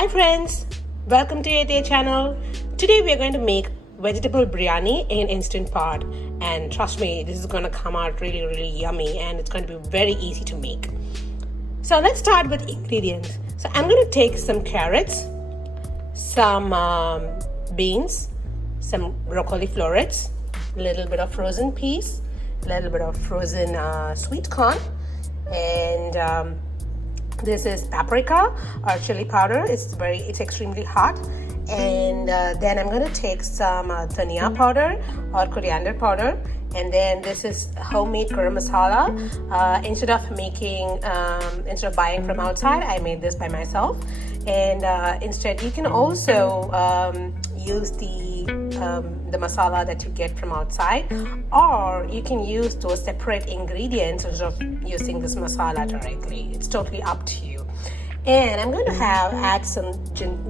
Hi friends, welcome to your channel. Today we are going to make vegetable biryani in instant pot, and trust me, this is going to come out really yummy, and it's going to be very easy to make. So let's start with ingredients. So I'm going to take some carrots, some beans, some broccoli florets, a little bit of frozen peas, a little bit of frozen sweet corn, and this is paprika or chili powder. It's extremely hot. And then I'm going to take some dhania powder or coriander powder. And then this is homemade garam masala. Instead of buying from outside, I made this by myself. And instead, you can also use the masala that you get from outside, or you can use those separate ingredients instead of using this masala directly. It's totally up to you. And I'm going to add some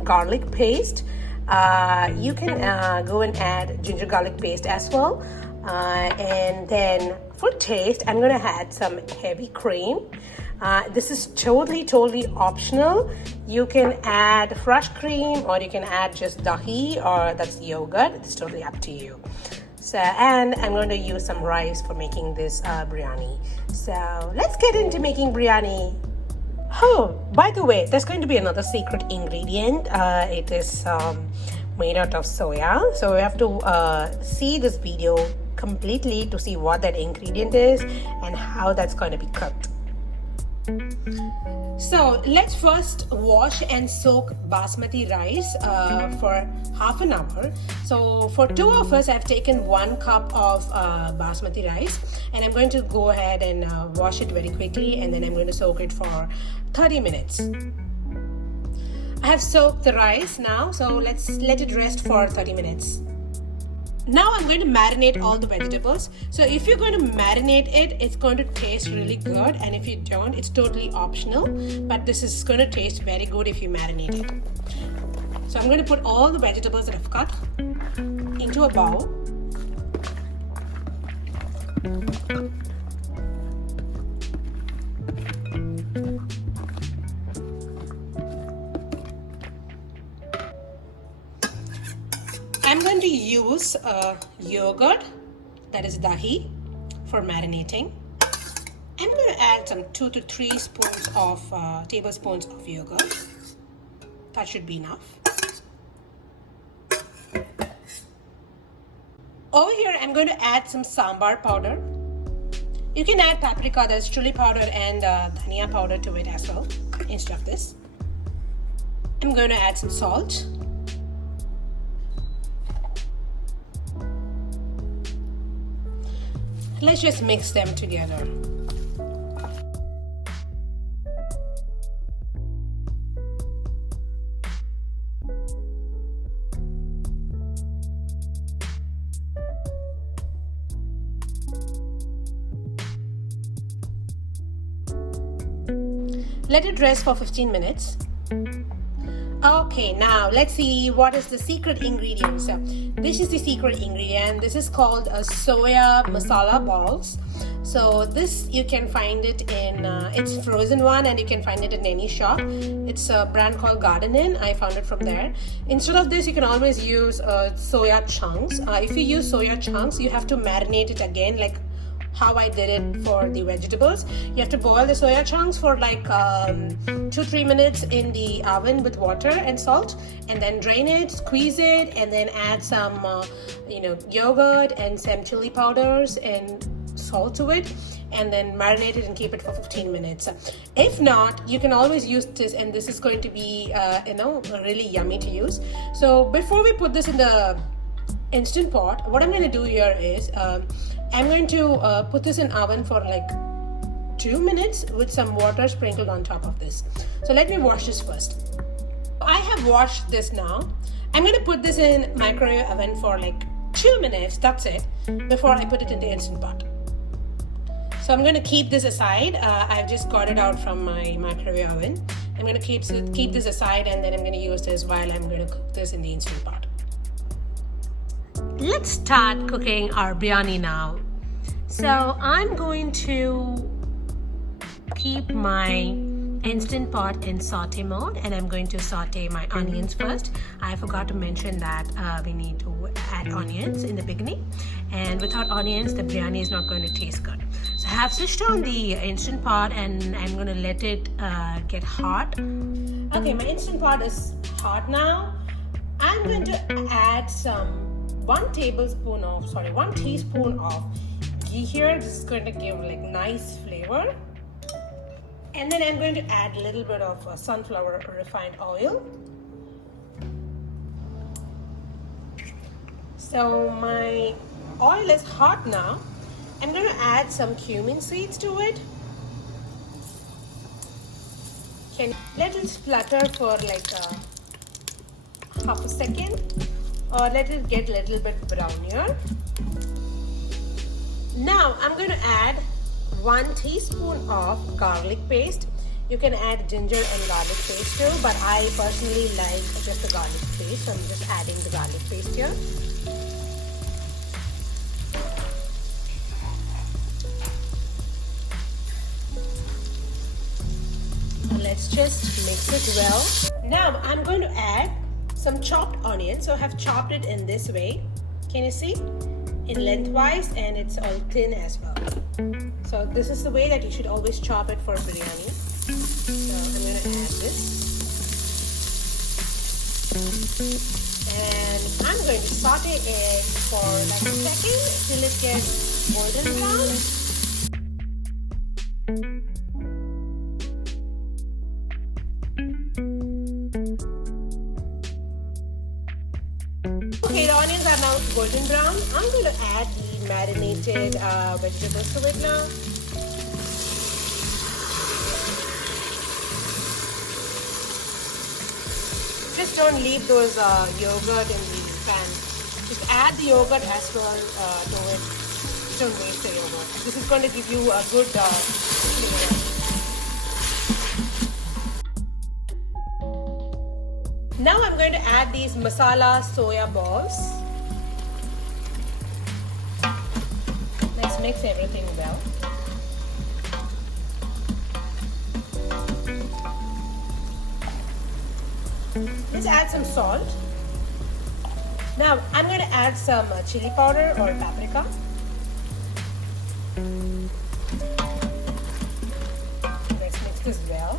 garlic paste. You can go and add ginger garlic paste as well. And then for taste, I'm going to add some heavy cream. This is totally optional. You can add fresh cream, or you can add just dahi, or that's yogurt. It's totally up to you. So, and I'm going to use some rice for making this biryani. So let's get into making biryani. Oh, by the way, there's going to be another secret ingredient. It is made out of soya. So we have to see this video completely to see what that ingredient is and how that's going to be cooked. So let's first wash and soak basmati rice for half an hour. So for 2 of us, I've taken 1 cup of basmati rice, and I'm going to go ahead and wash it very quickly, and then I'm going to soak it for 30 minutes. I have soaked the rice now, so let's let it rest for 30 minutes. Now I'm going to marinate all the vegetables. So if you're going to marinate it, it's going to taste really good, and if you don't, it's totally optional, but this is going to taste very good if you marinate it. So I'm going to put all the vegetables that I've cut into a bowl. I'm going to use yogurt, that is dahi, for marinating. I'm going to add some 2 to 3 tablespoons of yogurt. That should be enough. Over here, I'm going to add some sambar powder. You can add paprika, that's chili powder, and dhania powder to it as well instead of this. I'm going to add some salt. Let's just mix them together. Let it rest for 15 minutes. Okay, now let's see what is the secret ingredient. So this is the secret ingredient. This is called soya masala balls. So this, you can find it in it's frozen one, and you can find it in any shop. It's a brand called Garden Inn. I found it from there. Instead of this, you can always use soya chunks. If you use soya chunks, you have to marinate it again, like how I did it for the vegetables. You have to boil the soya chunks for like 2-3 minutes in the oven with water and salt, and then drain it, squeeze it, and then add some yogurt and some chili powders and salt to it, and then marinate it and keep it for 15 minutes. If not, you can always use this, and this is going to be really yummy to use. So before we put this in the instant pot, what I'm going to do here is I'm going to put this in oven for like 2 minutes with some water sprinkled on top of this. So let me wash this first. I have washed this now. I'm going to put this in microwave oven for like 2 minutes, that's it, before I put it in the instant pot. So I'm going to keep this aside. I've just got it out from my microwave oven. I'm going to keep this aside, and then I'm going to use this while I'm going to cook this in the instant pot. Let's start cooking our biryani now. So I'm going to keep my Instant Pot in saute mode, and I'm going to saute my onions first. I forgot to mention that we need to add onions in the beginning, and without onions the biryani is not going to taste good. So I have switched on the Instant Pot and I'm going to let it get hot. Okay, my Instant Pot is hot now. I'm going to add one teaspoon of ghee here. This is going to give like nice flavor. And then I'm going to add a little bit of sunflower refined oil. So my oil is hot now. I'm going to add some cumin seeds to it. Let it splutter for like half a second, or let it get a little bit brownier. Now I'm going to add 1 teaspoon of garlic paste. You can add ginger and garlic paste too, but I personally like just the garlic paste, so I'm just adding the garlic paste here. Let's just mix it well. Now I'm going to add some chopped onion. So I have chopped it in this way. Can you see? In lengthwise, and it's all thin as well. So this is the way that you should always chop it for biryani. So I'm going to add this. And I'm going to saute it for like a second till it gets golden brown. Okay, the onions are now golden brown. I'm going to add the marinated vegetables to it now. Just don't leave those yogurt in the pan. Just add the yogurt as well to it. Just don't waste the yogurt. This is going to give you a good flavor. Now I'm going to add these masala soya balls. Let's mix everything well. Let's add some salt. Now I'm going to add some chili powder or paprika. Let's mix this well.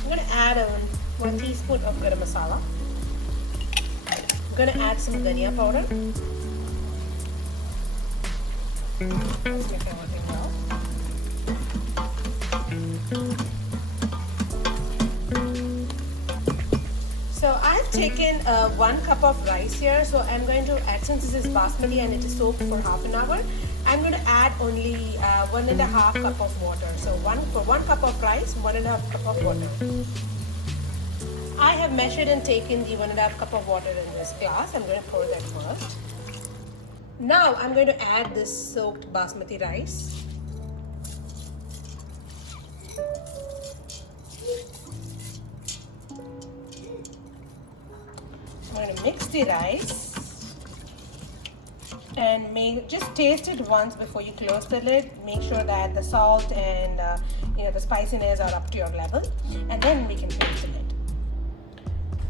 I'm going to add 1 teaspoon of garam masala. I'm going to add some dhania powder. Let's mix everything well. So I've taken 1 cup of rice here. So I'm going to add, since this is basmati and it is soaked for half an hour, I'm going to add only 1.5 cup of water. So for 1 cup of rice, 1.5 cup of water. I have measured and taken the 1.5 cup of water in this glass. I'm going to pour that first. Now I'm going to add this soaked basmati rice. I'm going to mix the rice. And just taste it once before you close the lid. Make sure that the salt and the spiciness are up to your level, and then we can close the lid.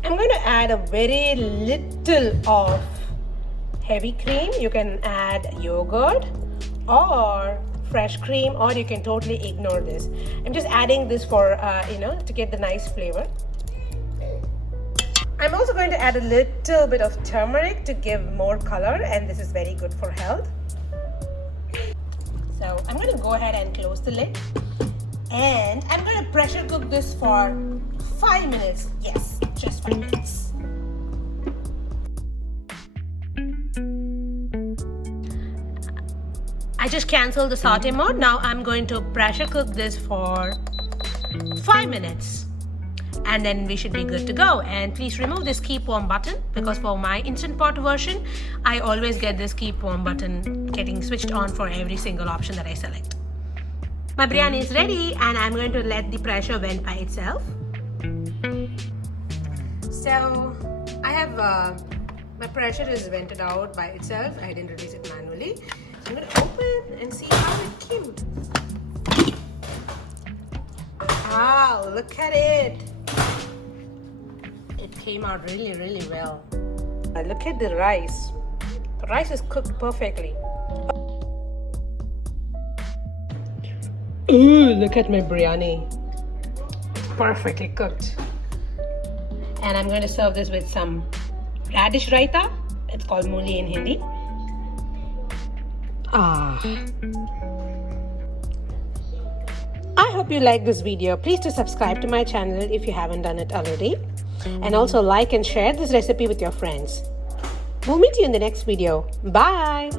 I'm going to add a very little of heavy cream. You can add yogurt or fresh cream, or you can totally ignore this. I'm just adding this for to get the nice flavor. I'm also going to add a little bit of turmeric to give more color, and this is very good for health. So I'm going to go ahead and close the lid, and I'm going to pressure cook this for 5 minutes. Yes, just 5 minutes. I just canceled the saute mode. Now I'm going to pressure cook this for 5 minutes. And then we should be good to go. And please remove this keep warm button, because for my Instant Pot version, I always get this keep warm button getting switched on for every single option that I select. My biryani is ready, and I'm going to let the pressure vent by itself. So I have my pressure is vented out by itself. I didn't release it manually. So I'm going to open and see how it came. Wow, look at it. It came out really, really well. Look at the rice. The rice is cooked perfectly. Ooh, look at my biryani. Perfectly cooked. And I'm going to serve this with some radish raita. It's called mooli in Hindi. I hope you like this video. Please do subscribe to my channel if you haven't done it already. And also like and share this recipe with your friends. We'll meet you in the next video. Bye!